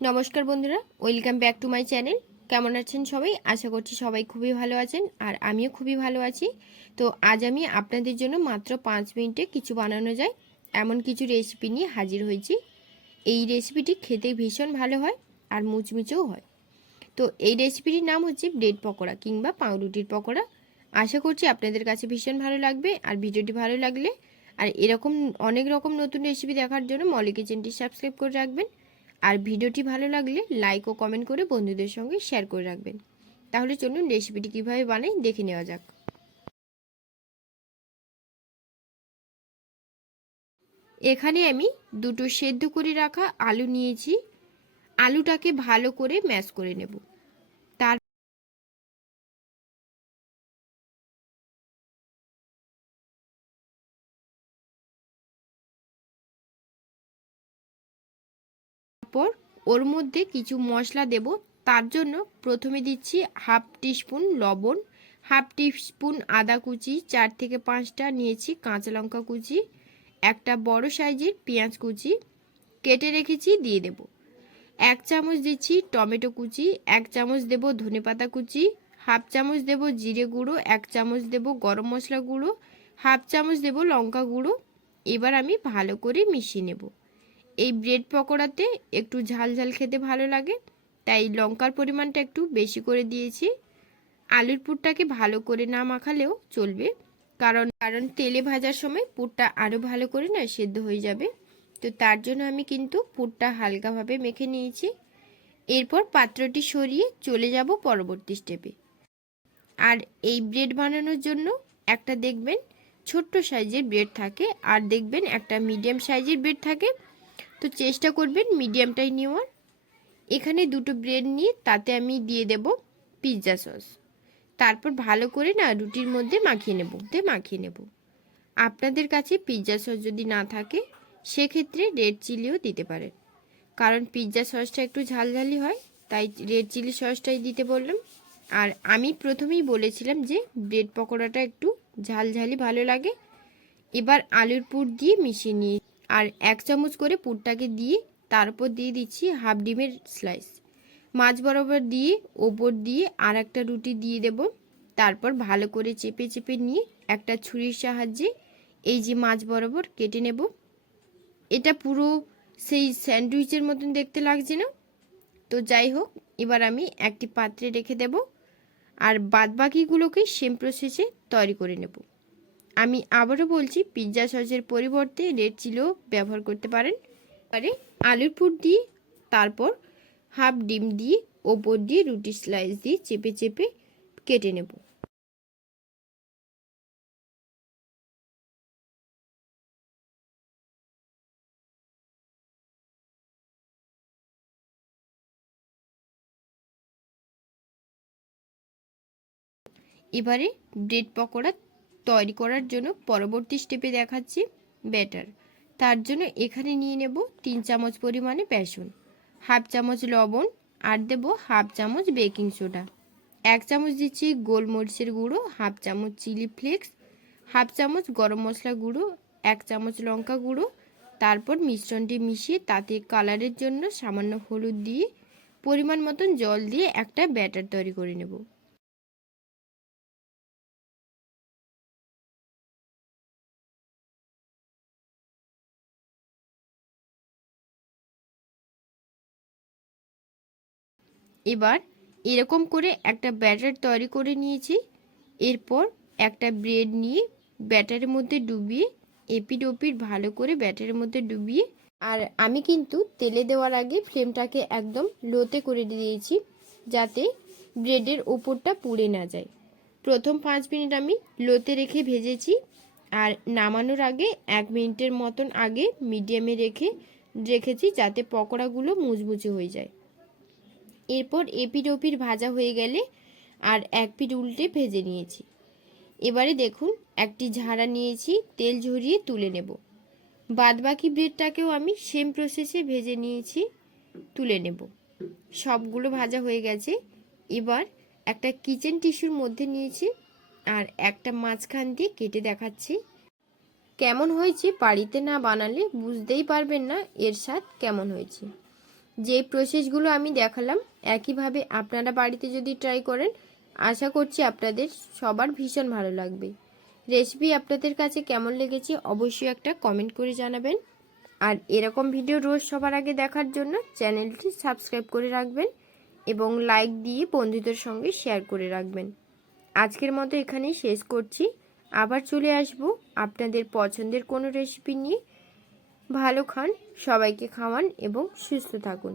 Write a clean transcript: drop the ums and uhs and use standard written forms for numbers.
नमस्कार बंधुरा welcome back to my channel. केमन आছেন সবাই? आशा করছি সবাই খুবই ভালো আছেন আর আমিও খুবই ভালো আছি। তো আজ আমি আপনাদের জন্য মাত্র 5 মিনিটে কিছু বানানো যায় এমন কিছু রেসিপি নিয়ে হাজির হয়েছি। এই রেসিপিটি খেতে ভীষণ ভালো হয় আর মুচমুচেও হয়। তো এই রেসিপিটির নাম হচ্ছে ব্রেড পকোড়া কিংবা পাউরুটির পকোড়া। আশা করছি আপনাদের কাছে ভীষণ ভালো লাগবে। আর ভিডিওটি ভালো লাগলে আর এরকম অনেক রকম নতুন রেসিপি দেখার জন্য মলি কিচেনটি সাবস্ক্রাইব করে রাখবেন। আর ভিডিওটি ভালো লাগলে লাইক ও কমেন্ট করে বন্ধুদের সঙ্গে শেয়ার করে রাখবেন। তাহলে চলুন রেসিপিটি কিভাবে বানাই দেখে নেওয়া যাক। এখানে আমি দুটো সেদ্ধ করে রাখা আলু নিয়েছি। আলুটাকে ভালো করে ম্যাশ করে নেব। তারপর ওর মধ্যে কিছু মশলা দেব। তার জন্য প্রথমে দিচ্ছি হাফ টিস্পুন লবণ, হাফ টিস্পুন আদা কুচি, 4 থেকে 5টা নিয়েছি কাঁচা লঙ্কা কুচি, একটা বড় সাইজের পেঁয়াজ কুচি কেটে রেখেছি দিয়ে দেব। 1 চামচ দিচ্ছি টমেটো কুচি, 1 চামচ দেব ধনেপাতা কুচি, হাফ চামচ দেব জিরে গুঁড়ো, 1 চামচ দেব গরম মশলা গুঁড়ো, হাফ চামচ দেব লঙ্কা গুঁড়ো। এবার আমি ভালো করে মিশিয়ে নেব। এই ব্রেড পকোড়াতে একটু ঝাল ঝাল খেতে ভালো লাগে, তাই লঙ্কার পরিমাণটা একটু বেশি করে দিয়েছি। আলুর পুরটাকে ভালো করে না মাখালেও চলবে, কারণ তেলে ভাজার সময় পুরটা আরও ভালো করে না সেদ্ধ হয়ে যাবে। তো তার জন্য আমি কিন্তু পুরটা হালকাভাবে মেখে নিয়েছি। এরপর পাত্রটি সরিয়ে চলে যাব পরবর্তী স্টেপে। আর এই ব্রেড বানানোর জন্য একটা দেখবেন ছোট্ট সাইজের ব্রেড থাকে আর দেখবেন একটা মিডিয়াম সাইজের ব্রেড থাকে। তো চেষ্টা করবেন মিডিয়ামটাই নেওয়ার। এখানে দুটো ব্রেড নিয়ে তাতে আমি দিয়ে দেব পিৎজা সস। তারপর ভালো করে না রুটির মধ্যে মাখিয়ে নেব। আপনাদের কাছে পিৎজা সস যদি না থাকে সেক্ষেত্রে রেড চিলিও দিতে পারেন, কারণ পিৎজা সসটা একটু ঝালঝালি হয়, তাই রেড চিলি সসটাই দিতে বললাম। আর আমি প্রথমেই বলেছিলাম যে ব্রেড পকোড়াটা একটু ঝালঝালি ভালো লাগে। এবার আলুর পুর দিয়ে মিশিয়ে নিয়ে আর 1 চামচ করে পুরটাকে দিয়ে তারপর দিয়ে দিচ্ছি হাফ ডিমের স্লাইস। মাছ বরাবর দিয়ে ওপর দিয়ে আর একটা রুটি দিয়ে দেব। তারপর ভালো করে চেপে চেপে নিয়ে একটা ছুরির সাহায্যে এই যে মাছ বরাবর কেটে নেব। এটা পুরো সেই স্যান্ডউইচের মতন দেখতে লাগছে না? তো যাই হোক, এবার আমি একটি পাত্রে রেখে দেব আর বাদবাকিগুলোকে সেম প্রসেসে তৈরি করে নেব। আমি আবারও বলছি, পিৎজা সসের পরিবর্তে রেড চিলিও ব্যবহার করতে পারেন। এবারে আলুর পুর দিয়ে তারপর হাফ ডিম দিয়ে ওপর দিয়ে রুটির স্লাইস দিয়ে চেপে চেপে কেটে নেব। এবারে ব্রেড পকোড়া তৈরি করার জন্য পরবর্তী স্টেপে দেখাচ্ছি ব্যাটার। তার জন্য এখানে নিয়ে নেব 3 চামচ পরিমাণে বেসন, হাফ চামচ লবণ আর দেব হাফ চামচ বেকিং সোডা, 1 চামচ দিচ্ছি গোলমরিচের গুঁড়ো, হাফ চামচ চিলি ফ্লেক্স, হাফ চামচ গরম মশলা গুঁড়ো, 1 চামচ লঙ্কা গুঁড়ো। তারপর মিশ্রণটি মিশিয়ে তাতে কালারের জন্য সামান্য হলুদ দিয়ে পরিমাণ মতন জল দিয়ে একটা ব্যাটার তৈরি করে নেব। এবার এরকম করে একটা ব্যাটার তৈরি করে নিয়েছি। এরপর একটা ব্রেড নিয়ে ব্যাটারের মধ্যে ডুবিয়ে এপিট ওপিট ভালো করে ব্যাটারের মধ্যে ডুবিয়ে, আর আমি কিন্তু তেলে দেওয়ার আগে ফ্লেমটাকে একদম লোতে করে দিয়েছি যাতে ব্রেডের ওপরটা পুড়ে না যায়। প্রথম 5 মিনিট আমি লোতে রেখে ভেজেছি আর নামানোর আগে 1 মিনিটের মতন আগে মিডিয়ামে রেখেছি যাতে পকোড়াগুলো মুচমুচে হয়ে যায়। এরপর এপিট ওপিট ভাজা হয়ে গেলে আর এক পিঠ উল্টে ভেজে নিয়েছি। এবারে দেখুন একটি ঝাড়া নিয়েছি, তেল ঝরিয়ে তুলে নেব। বাদবাকি ব্রেডটাকেও আমি সেম প্রসেসে ভেজে নিয়েছি, তুলে নেব। সবগুলো ভাজা হয়ে গেছে। এবার একটা কিচেন টিস্যুর মধ্যে নিয়েছি আর একটা মাঝখান দিয়ে কেটে দেখাচ্ছি কেমন হয়েছে। বাড়িতে না বানালে বুঝতেই পারবেন না এর স্বাদ কেমন হয়েছে। যে প্রসেসগুলো আমি দেখালাম একইভাবে আপনারা বাড়িতে যদি ট্রাই করেন, আশা করছি আপনাদের সবার ভীষণ ভালো লাগবে। রেসিপি আপনাদের কাছে কেমন লেগেছে অবশ্যই একটা কমেন্ট করে জানাবেন। আর এরকম ভিডিও রোজ সবার আগে দেখার জন্য চ্যানেলটি সাবস্ক্রাইব করে রাখবেন এবং লাইক দিয়ে বন্ধুদের সঙ্গে শেয়ার করে রাখবেন। আজকের মতো এখানেই শেষ করছি। আবার চলে আসব আপনাদের পছন্দের কোনো রেসিপি নিয়ে। ভালো খান, সবাইকে খাওয়ান এবং সুস্থ থাকুন।